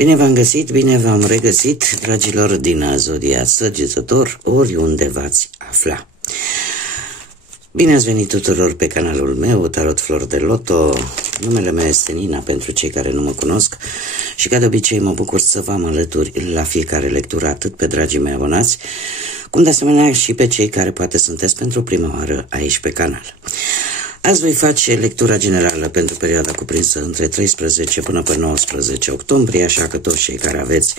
Bine v-am găsit, bine v-am regăsit, dragilor din Zodia Săgetător, oriunde v-ați afla. Bine ați venit tuturor pe canalul meu, Tarot Flor de Loto. Numele meu este Nina, pentru cei care nu mă cunosc, și ca de obicei mă bucur să vă am alături la fiecare lectură, atât pe dragii mei abonați, cum de asemenea și pe cei care poate sunteți pentru prima oară aici pe canal. Azi voi face lectura generală pentru perioada cuprinsă între 13 până pe 19 octombrie, așa că toți cei care aveți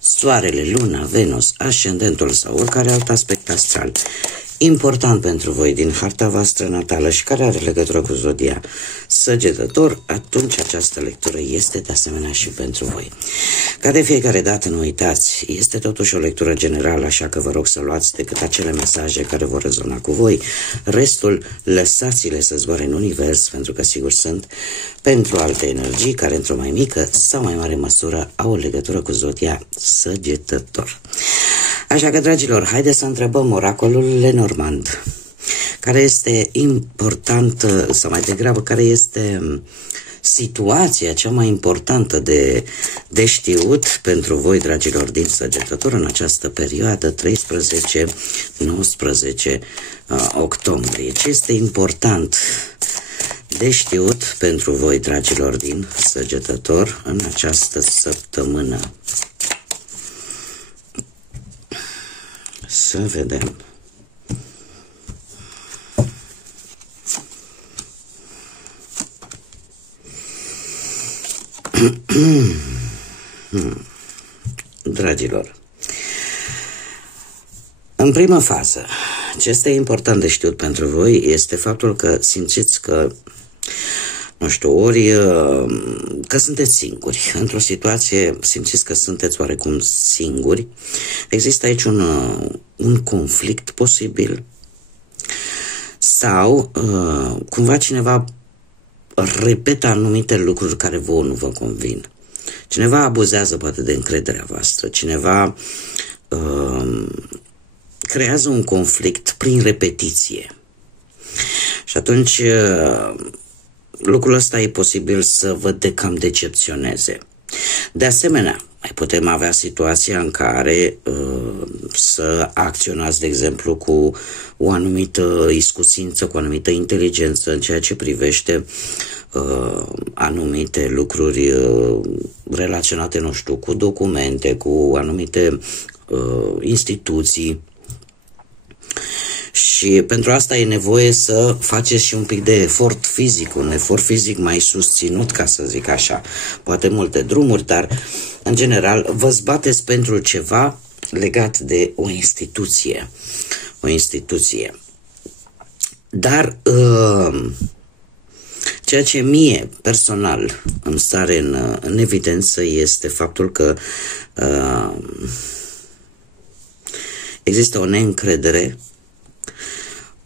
Soarele, Luna, Venus, Ascendentul sau oricare alt aspect astral important pentru voi din harta voastră natală și care are legătură cu Zodia Săgetător, atunci această lectură este de asemenea și pentru voi. Ca de fiecare dată, nu uitați, este totuși o lectură generală, așa că vă rog să luați decât acele mesaje care vor rezona cu voi. Restul, lăsați-le să zboare în univers, pentru că sigur sunt pentru alte energii care într-o mai mică sau mai mare măsură au o legătură cu Zodia Săgetător. Așa că, dragilor, haideți să întrebăm oracolul Lenormand, care este important, sau mai degrabă, care este situația cea mai importantă de știut pentru voi, dragilor din Săgetător, în această perioadă 13-19 octombrie. Ce este important de știut pentru voi, dragilor din Săgetător, în această săptămână? Să vedem. Dragilor, în prima fază, ce este important de știut pentru voi este faptul că simțiți că, nu știu, ori că sunteți singuri. Într-o situație simțiți că sunteți oarecum singuri. Există aici un conflict posibil sau cumva cineva repetă anumite lucruri care vouă nu vă convin. Cineva abuzează poate de încrederea voastră. Cineva creează un conflict prin repetiție. Și atunci lucrul ăsta e posibil să vă cam decepționeze. De asemenea, mai putem avea situația în care să acționați, de exemplu, cu o anumită iscusință, cu o anumită inteligență în ceea ce privește anumite lucruri relaționate, nu știu, cu documente, cu anumite instituții. Și pentru asta e nevoie să faceți și un pic de efort fizic, un efort fizic mai susținut, ca să zic așa. Poate multe drumuri, dar în general vă zbateți pentru ceva legat de o instituție. O instituție. Dar ceea ce mie personal îmi sare în evidență este faptul că există o neîncredere.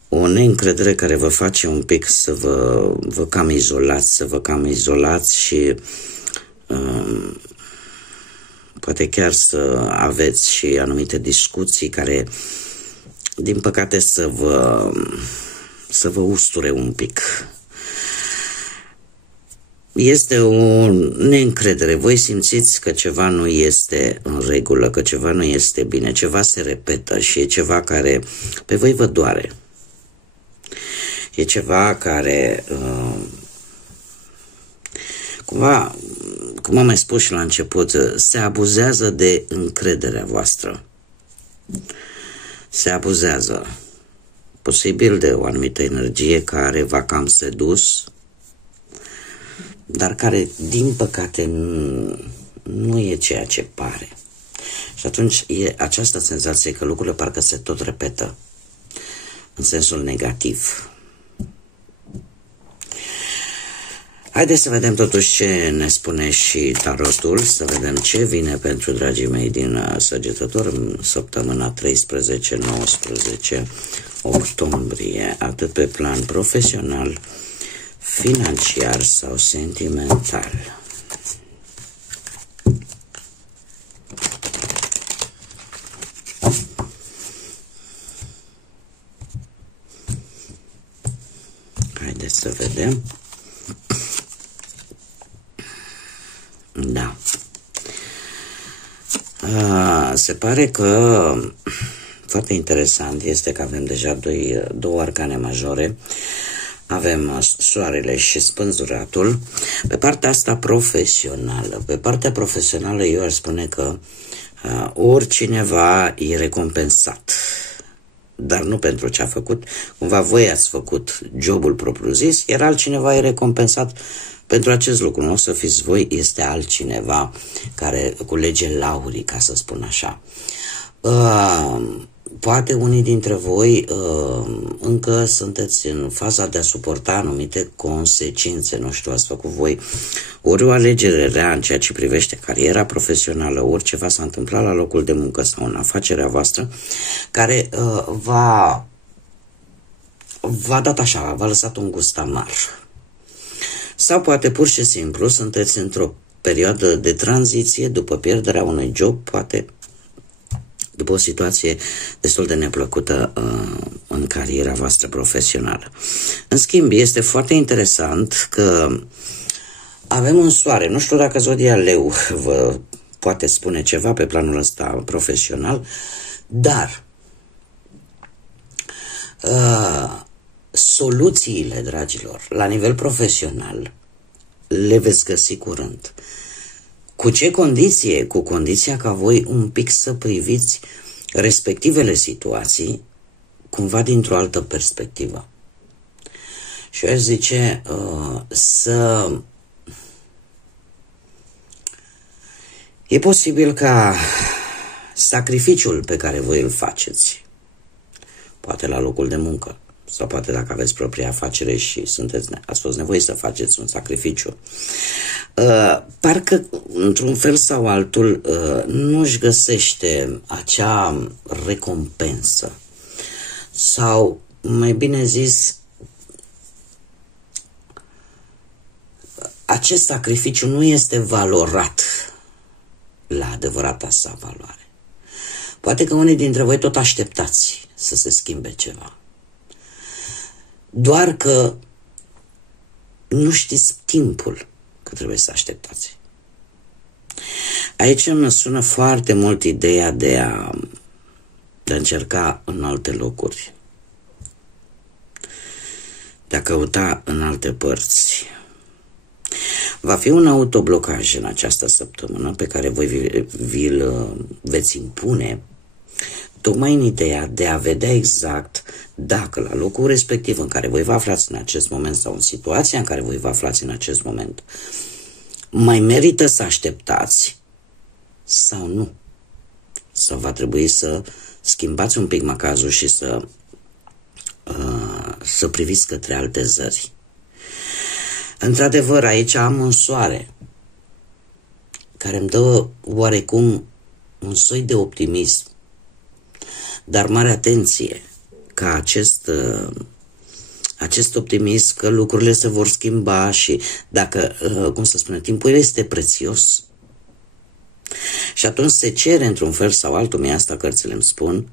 O neîncredere care vă face un pic să vă cam izolați, și poate chiar să aveți și anumite discuții care, din păcate, să vă usture un pic. Este o neîncredere. Voi simțiți că ceva nu este în regulă, că ceva nu este bine, ceva se repetă și e ceva care pe voi vă doare. E ceva care, cumva, cum am mai spus și la început, se abuzează de încrederea voastră. Se abuzează. Posibil de o anumită energie care v-a cam sedus, dar care, din păcate, nu e ceea ce pare. Și atunci e această senzație că lucrurile parcă se tot repetă, în sensul negativ. Haideți să vedem totuși ce ne spune și tarotul, să vedem ce vine pentru dragii mei din Săgetător în săptămâna 13-19 octombrie, atât pe plan profesional, financiar sau sentimental. Haideți să vedem. Da. Se pare că foarte interesant este că avem deja două arcane majore. Avem soarele și spânzuratul. Pe partea asta profesională, pe partea profesională eu aș spune că oricineva e recompensat, dar nu pentru ce a făcut. Cumva voi ați făcut jobul propriu-zis, iar altcineva e recompensat pentru acest lucru. Nu o să fiți voi, este altcineva care culege laurii, ca să spun așa. Poate unii dintre voi încă sunteți în faza de a suporta anumite consecințe, nu știu, ați făcut voi ori o alegere rea în ceea ce privește cariera profesională, ori ceva s-a întâmplat la locul de muncă sau în afacerea voastră, care v-a dat așa, v-a lăsat un gust amar. Sau poate pur și simplu sunteți într-o perioadă de tranziție după pierderea unui job, poate după o situație destul de neplăcută în cariera voastră profesională. În schimb, este foarte interesant că avem un soare. Nu știu dacă zodia Leu vă poate spune ceva pe planul ăsta profesional, dar soluțiile, dragilor, la nivel profesional le veți găsi curând. Cu ce condiție? Cu condiția ca voi un pic să priviți respectivele situații cumva dintr-o altă perspectivă. Și eu aș zice e posibil ca sacrificiul pe care voi îl faceți, poate la locul de muncă, sau poate dacă aveți propria afacere și ați fost nevoiți să faceți un sacrificiu, parcă într-un fel sau altul nu-și găsește acea recompensă. Sau, mai bine zis, acest sacrificiu nu este valorat la adevărata sa valoare. Poate că unii dintre voi tot așteptați să se schimbe ceva, doar că nu știți timpul că trebuie să așteptați. Aici îmi sună foarte mult ideea de a încerca în alte locuri, de a căuta în alte părți. Va fi un autoblocaj în această săptămână pe care voi vi-l veți impune, tocmai în ideea de a vedea exact dacă la locul respectiv în care voi vă aflați în acest moment sau în situația în care voi vă aflați în acest moment, mai merită să așteptați sau nu. Sau va trebui să schimbați un pic macazul și să priviți către alte zări. Într-adevăr, aici am un soare care îmi dă oarecum un soi de optimism, dar mare atenție ca acest optimism că lucrurile se vor schimba și dacă, cum să spune, timpul este prețios. Și atunci se cere într-un fel sau altul, mie asta cărțile îmi spun,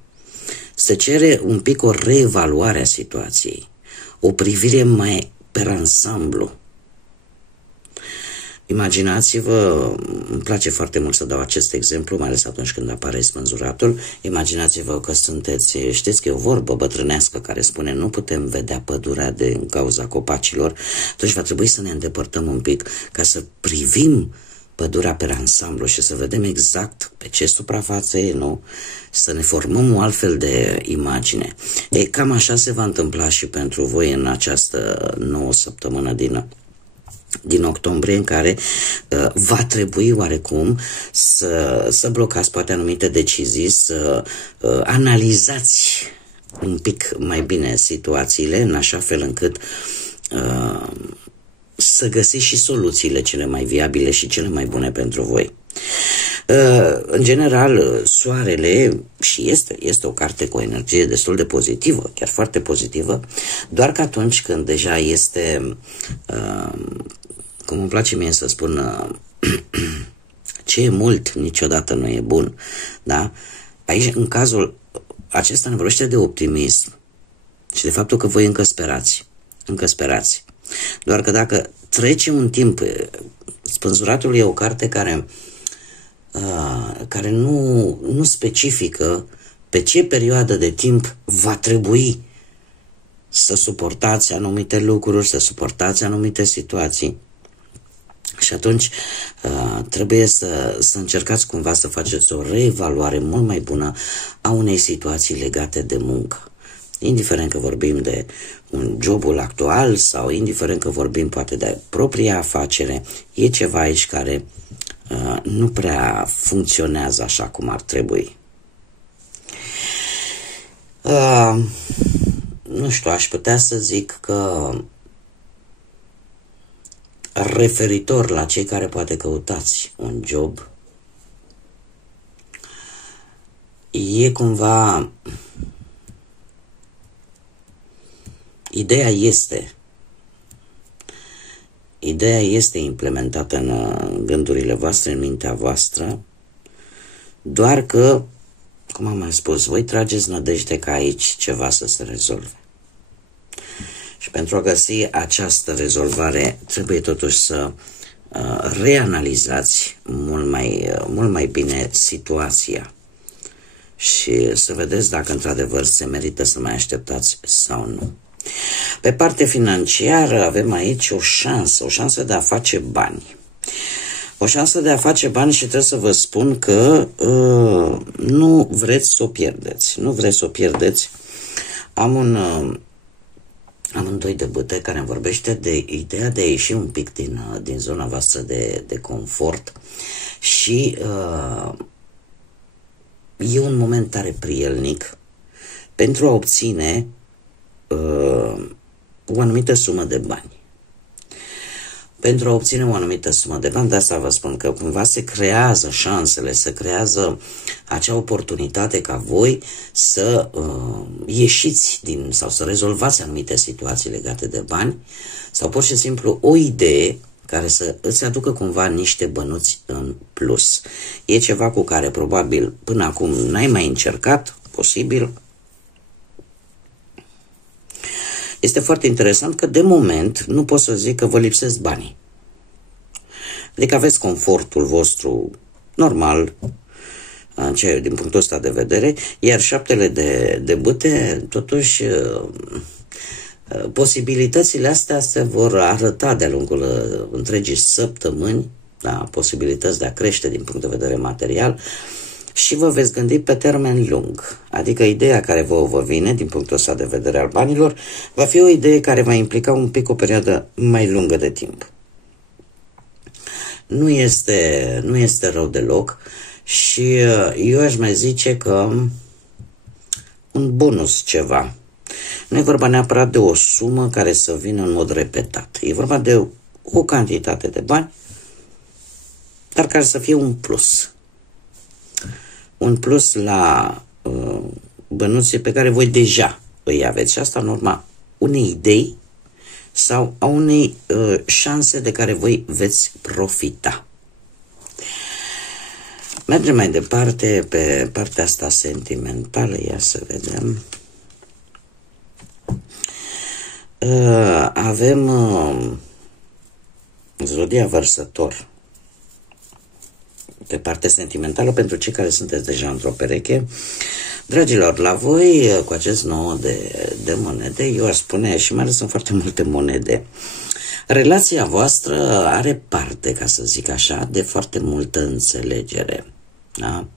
se cere un pic o reevaluare a situației, o privire mai pe ansamblu. Imaginați-vă, îmi place foarte mult să dau acest exemplu, mai ales atunci când apare spânzuratul, imaginați-vă că știți că e o vorbă bătrânească care spune nu putem vedea pădurea din cauza copacilor, atunci va trebui să ne îndepărtăm un pic ca să privim pădurea pe ansamblu și să vedem exact pe ce suprafață e, nu? Să ne formăm o altfel de imagine. Cam așa se va întâmpla și pentru voi în această nouă săptămână din octombrie, în care va trebui oarecum să blocați poate anumite decizii, să analizați un pic mai bine situațiile, în așa fel încât să găsiți și soluțiile cele mai viabile și cele mai bune pentru voi. În general, soarele și este o carte cu o energie destul de pozitivă, chiar foarte pozitivă, doar că atunci când deja este, cum îmi place mie să spun, ce e mult niciodată nu e bun, da? Aici, în cazul acesta, ne vorbește de optimism și de faptul că voi încă sperați. Doar că dacă trece un timp, Spânzuratul e o carte care care nu specifică pe ce perioadă de timp va trebui să suportați anumite lucruri, să suportați anumite situații. Și atunci trebuie să încercați cumva să faceți o reevaluare mult mai bună a unei situații legate de muncă. Indiferent că vorbim de un jobul actual sau indiferent că vorbim poate de propria afacere, e ceva aici care nu prea funcționează așa cum ar trebui. Nu știu, aș putea să zic că referitor la cei care poate căutați un job, e cumva... Ideea este implementată în gândurile voastre, în mintea voastră, doar că, cum am mai spus, voi trageți nădejde ca aici ceva să se rezolve. Și pentru a găsi această rezolvare, trebuie totuși să reanalizați mult mai bine situația și să vedeți dacă într-adevăr se merită să mai așteptați sau nu. Pe partea financiară avem aici o șansă de a face bani. O șansă de a face bani și trebuie să vă spun că nu vreți să o pierdeți. Nu vreți să o pierdeți. Am doi de bâte care îmi vorbește de ideea de a ieși un pic din zona voastră de confort și e un moment tare prielnic pentru a obține o anumită sumă de bani. Pentru a obține o anumită sumă de bani, de asta vă spun că cumva se creează șansele, se creează acea oportunitate ca voi să ieșiți sau să rezolvați anumite situații legate de bani sau pur și simplu o idee care să îți aducă cumva niște bănuți în plus. E ceva cu care probabil până acum n-ai mai încercat, posibil. Este foarte interesant că de moment nu pot să zic că vă lipsesc banii. Adică aveți confortul vostru normal, din punctul ăsta de vedere, iar șaptele de bâte, totuși, posibilitățile astea se vor arăta de-a lungul întregii săptămâni, da, posibilități de a crește din punct de vedere material, și vă veți gândi pe termen lung. Adică ideea care vă vine din punctul ăsta de vedere al banilor va fi o idee care va implica un pic o perioadă mai lungă de timp. Nu este rău deloc și eu aș mai zice că un bonus ceva. Nu e vorba neapărat de o sumă care să vină în mod repetat. E vorba de o cantitate de bani, dar care să fie un plus. Un plus la bănuții pe care voi deja îi aveți. Și asta în urma unei idei sau a unei șanse de care voi veți profita. Mergem mai departe pe partea asta sentimentală. Ia să vedem. Avem Zodia Vărsător. Pe partea sentimentală, pentru cei care sunteți deja într-o pereche, dragilor, la voi, cu acest 9 de monede, eu aș spune, și mai ales sunt foarte multe monede, relația voastră are parte, ca să zic așa, de foarte multă înțelegere. Da?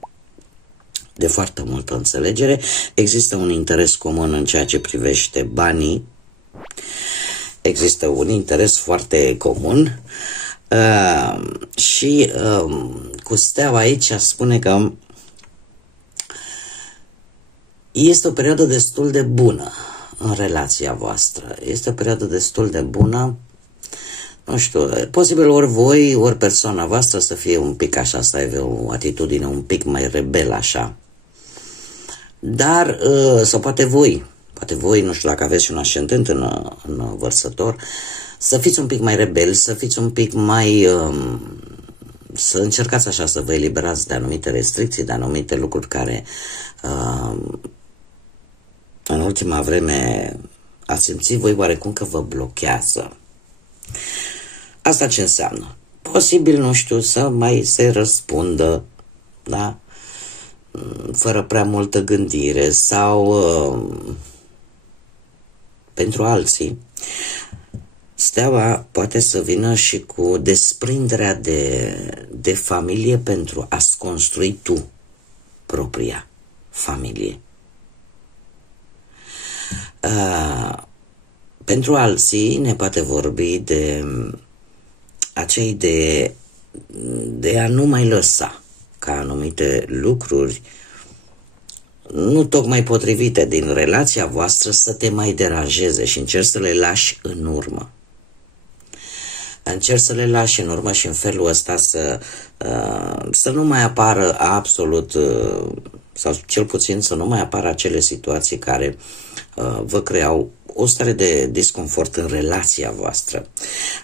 De foarte multă înțelegere. Există un interes comun în ceea ce privește banii. Există un interes foarte comun. Și cu steaua aici aș spune că este o perioadă destul de bună în relația voastră. Este o perioadă destul de bună. Nu știu, posibil ori voi, ori persoana voastră să fie un pic așa, să aibă o atitudine un pic mai rebelă așa. Dar, sau poate voi, nu știu dacă aveți și un ascendent în Vărsător, să fiți un pic mai rebeli, să fiți un pic mai... să încercați așa să vă eliberați de anumite restricții, de anumite lucruri care în ultima vreme ați simțit voi oarecum că vă blochează. Asta ce înseamnă? Posibil, nu știu, să mai se răspundă da? Fără prea multă gândire, sau pentru alții, steaua poate să vină și cu desprinderea de familie pentru a-ți construi tu propria familie. Pentru alții ne poate vorbi de acea idee de a nu mai lăsa ca anumite lucruri nu tocmai potrivite din relația voastră să te mai deranjeze și încerci să le lași în urmă. Încerci să le lași în urmă și în felul ăsta să nu mai apară absolut, sau cel puțin să nu mai apară acele situații care vă creau o stare de disconfort în relația voastră.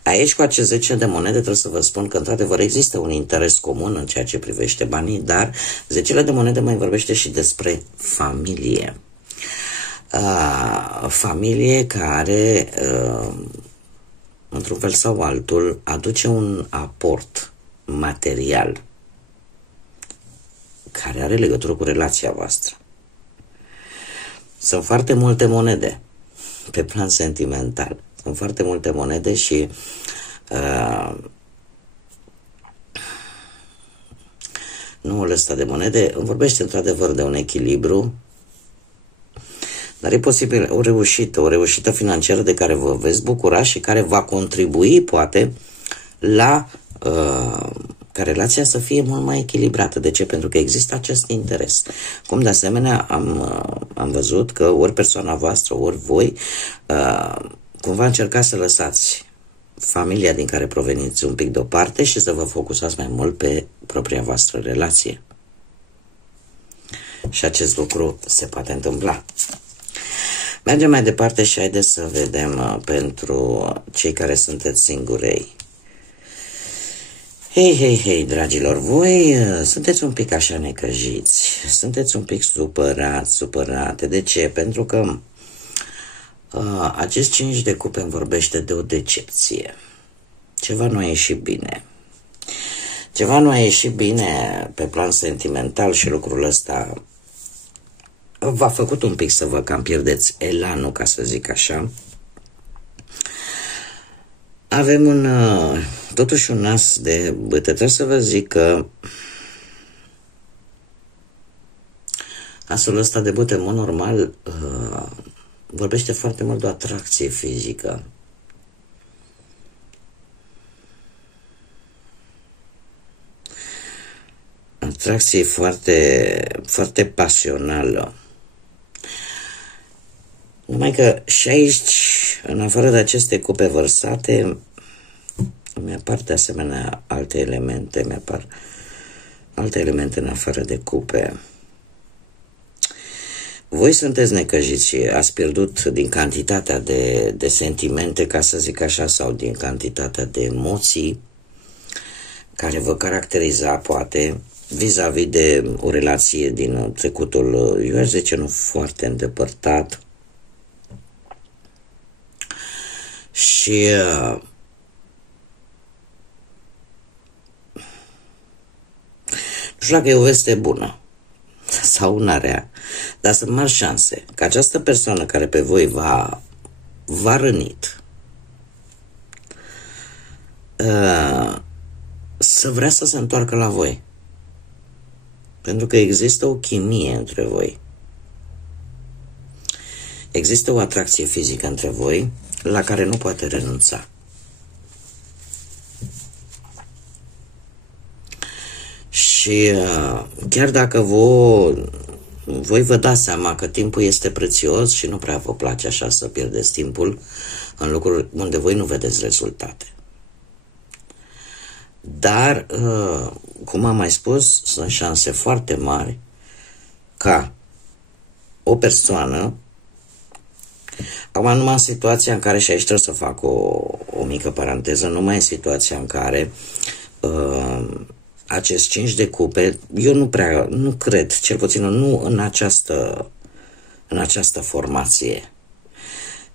Aici, cu acest 10 de monede, trebuie să vă spun că, într-adevăr, există un interes comun în ceea ce privește banii, dar 10 de monede mai vorbește și despre familie. Familie care, într-un fel sau altul, aduce un aport material care are legătură cu relația voastră. Sunt foarte multe monede pe plan sentimental. Sunt foarte multe monede și noul ăsta de monede îmi vorbește într-adevăr de un echilibru, dar e posibil o reușită financiară de care vă veți bucura și care va contribui, poate, la ca relația să fie mult mai echilibrată. De ce? Pentru că există acest interes. Cum de asemenea am văzut că ori persoana voastră, ori voi cumva încercați să lăsați familia din care proveniți un pic deoparte și să vă focusați mai mult pe propria voastră relație. Și acest lucru se poate întâmpla. Mergem mai departe și haideți să vedem pentru cei care sunteți singurei. Hei, dragilor, voi sunteți un pic așa necăjiți, sunteți un pic supărate. De ce? Pentru că acest 5 de cupe îmi vorbește de o decepție. Ceva nu a ieșit bine. Ceva nu a ieșit bine pe plan sentimental și lucrul ăsta v-a făcut un pic să vă cam pierdeți elanul, ca să zic așa. Avem totuși un as de bâte. Trebuie să vă zic că asul ăsta de bâte, în mod normal, vorbește foarte mult de o atracție fizică. Atracție foarte, foarte pasională. Numai că și aici, în afară de aceste cupe vărsate, mi-apar de asemenea alte elemente, în afară de cupe. Voi sunteți necăjiți și ați pierdut din cantitatea de sentimente, ca să zic așa, sau din cantitatea de emoții care vă caracteriza, poate, vis-a-vis de o relație din trecutul, eu aș zice, nu foarte îndepărtat. Și nu știu dacă e o veste bună sau una rea, dar sunt mari șanse că această persoană care pe voi v-a rănit să vrea să se întoarcă la voi. Pentru că există o chimie între voi. Există o atracție fizică între voi la care nu poate renunța. Și chiar dacă voi vă dați seama că timpul este prețios și nu prea vă place așa să pierdeți timpul în lucruri unde voi nu vedeți rezultate. Dar, cum am mai spus, sunt șanse foarte mari ca o persoană, acum numai în situația în care, și aici trebuie să fac o mică paranteză, numai în situația în care acest 5 de cupe, eu nu cred, cel puțin nu în această formație.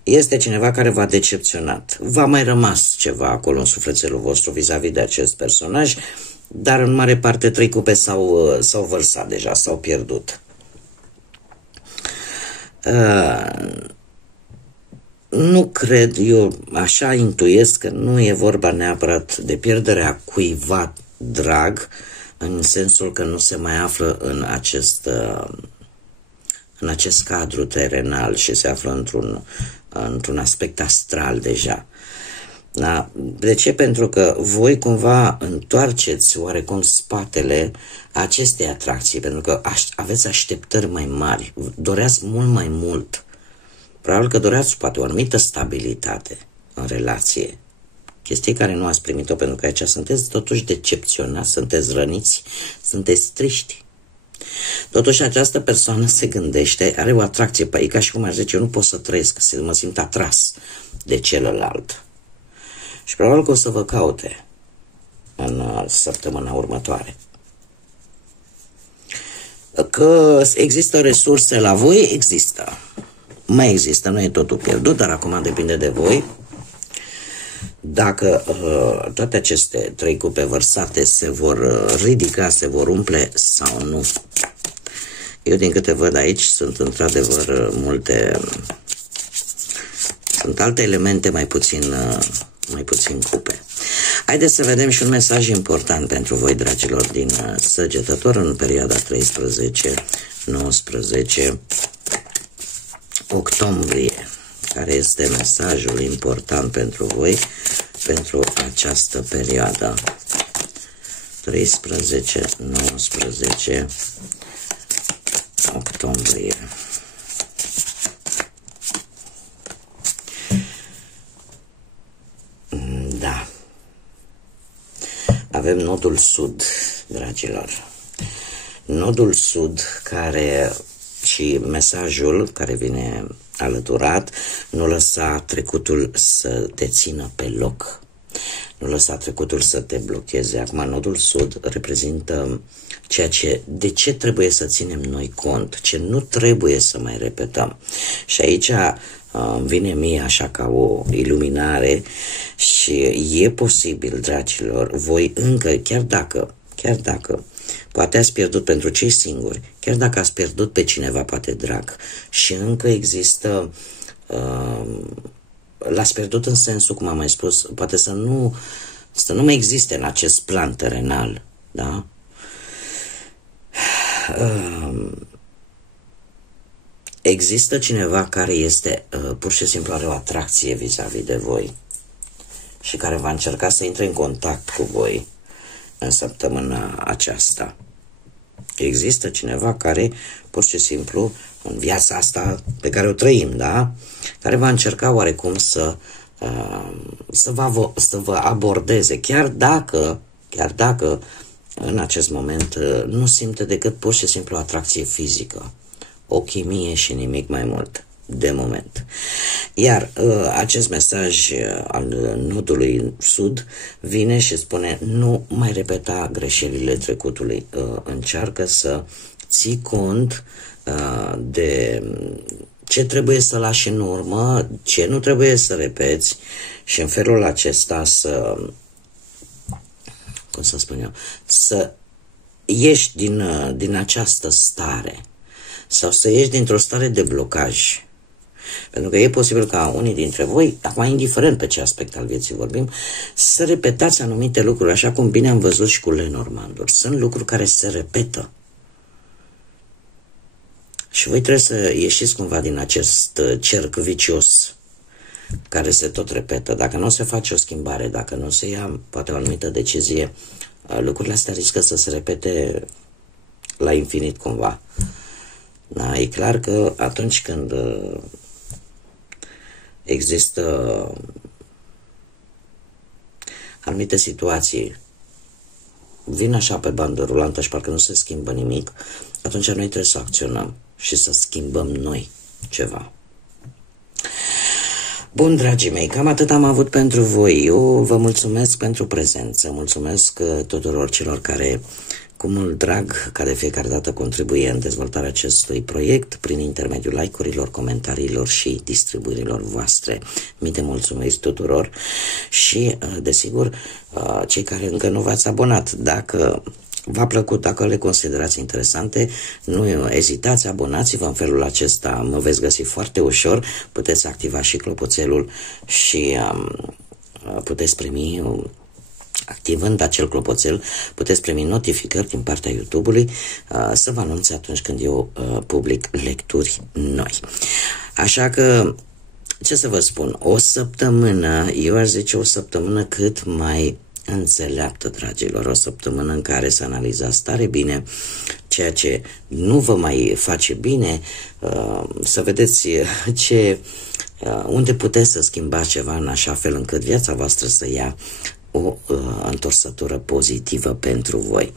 Este cineva care v-a decepționat. V-a mai rămas ceva acolo în sufletelul vostru vis-a-vis de acest personaj, dar în mare parte 3 cupe s-au vărsat deja, s-au pierdut. Nu cred, eu așa intuiesc că nu e vorba neapărat de pierderea cuiva drag, în sensul că nu se mai află în acest cadru terenal și se află într-un aspect astral deja. Da? De ce? Pentru că voi cumva întoarceți oarecum spatele acestei atracții, pentru că aveți așteptări mai mari, doreați mult mai mult. Probabil că doreați poate o anumită stabilitate în relație, chestii care nu ați primit-o pentru că aici sunteți totuși decepționați, sunteți răniți, sunteți triști. Totuși această persoană se gândește, are o atracție pe ei, ca și cum ar zice, eu nu pot să trăiesc, să mă simt atras de celălalt. Și probabil că o să vă caute în săptămâna următoare. Că există resurse la voi, există. Mai există, nu e totul pierdut, dar acum depinde de voi. Dacă toate aceste 3 cupe vărsate se vor ridica, se vor umple sau nu. Eu din câte văd aici sunt într-adevăr sunt alte elemente mai puțin cupe. Haideți să vedem și un mesaj important pentru voi, dragilor, din Săgetător în perioada 13-19 octombrie. Care este mesajul important pentru voi pentru această perioadă? 13-19 octombrie. Da. Avem nodul sud, dragilor. Nodul sud care și mesajul care vine alăturat: nu lăsa trecutul să te țină pe loc. Nu lăsa trecutul să te blocheze. Acum, nodul sud reprezintă de ce trebuie să ținem noi cont, ce nu trebuie să mai repetăm. Și aici vine mie așa ca o iluminare și e posibil, dragilor, voi încă, chiar dacă poate ați pierdut pentru cei singuri, chiar dacă ați pierdut pe cineva poate drag și încă există, l-ați pierdut în sensul, cum am mai spus, poate să nu mai existe în acest plan terenal, da? Există cineva care este pur și simplu are o atracție vis-a-vis de voi și care va încerca să intre în contact cu voi în săptămâna aceasta. Există cineva care pur și simplu în viața asta pe care o trăim, da? Care va încerca oarecum să vă abordeze, chiar dacă în acest moment nu simte decât pur și simplu atracție fizică, o chimie și nimic mai mult, de moment. Iar acest mesaj al nodului sud vine și spune: nu mai repeta greșelile trecutului, încearcă să ții cont de ce trebuie să lași în urmă, ce nu trebuie să repeți și în felul acesta să ieși din această stare sau să ieși dintr-o stare de blocaj. Pentru că e posibil ca unii dintre voi, acum indiferent pe ce aspect al vieții vorbim, să repetați anumite lucruri, așa cum bine am văzut și cu Lenormand. Sunt lucruri care se repetă. Și voi trebuie să ieșiți cumva din acest cerc vicios care se tot repetă. Dacă nu se face o schimbare, dacă nu se ia poate o anumită decizie, lucrurile astea riscă să se repete la infinit cumva. Da, e clar că atunci când există anumite situații, vin așa pe bandă rulantă și parcă nu se schimbă nimic, atunci noi trebuie să acționăm și să schimbăm noi ceva. Bun, dragii mei, cam atât am avut pentru voi. Eu vă mulțumesc pentru prezență, mulțumesc tuturor celor care Cu mult drag, ca de fiecare dată, contribuie în dezvoltarea acestui proiect prin intermediul like-urilor, comentariilor și distribuirilor voastre. Mii de mulțumiri tuturor și, desigur, cei care încă nu v-ați abonat, dacă v-a plăcut, dacă le considerați interesante, nu ezitați, abonați-vă. În felul acesta mă veți găsi foarte ușor, puteți activa și clopoțelul și puteți primi, activând acel clopoțel, puteți primi notificări din partea YouTube-ului să vă anunțe atunci când eu public lecturi noi. Așa că, ce să vă spun, o săptămână, eu aș zice o săptămână cât mai înțeleaptă, dragilor, o săptămână în care să analizați tare bine ceea ce nu vă mai face bine, să vedeți unde puteți să schimbați ceva în așa fel încât viața voastră să ia o întorsătură pozitivă pentru voi.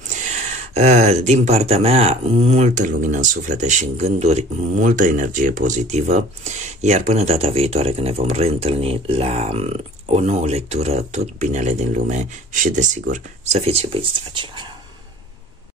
Din partea mea, multă lumină în suflete și în gânduri, multă energie pozitivă, iar până data viitoare când ne vom reîntâlni la o nouă lectură, tot binele din lume și, desigur, să fiți iubiți, dragilor.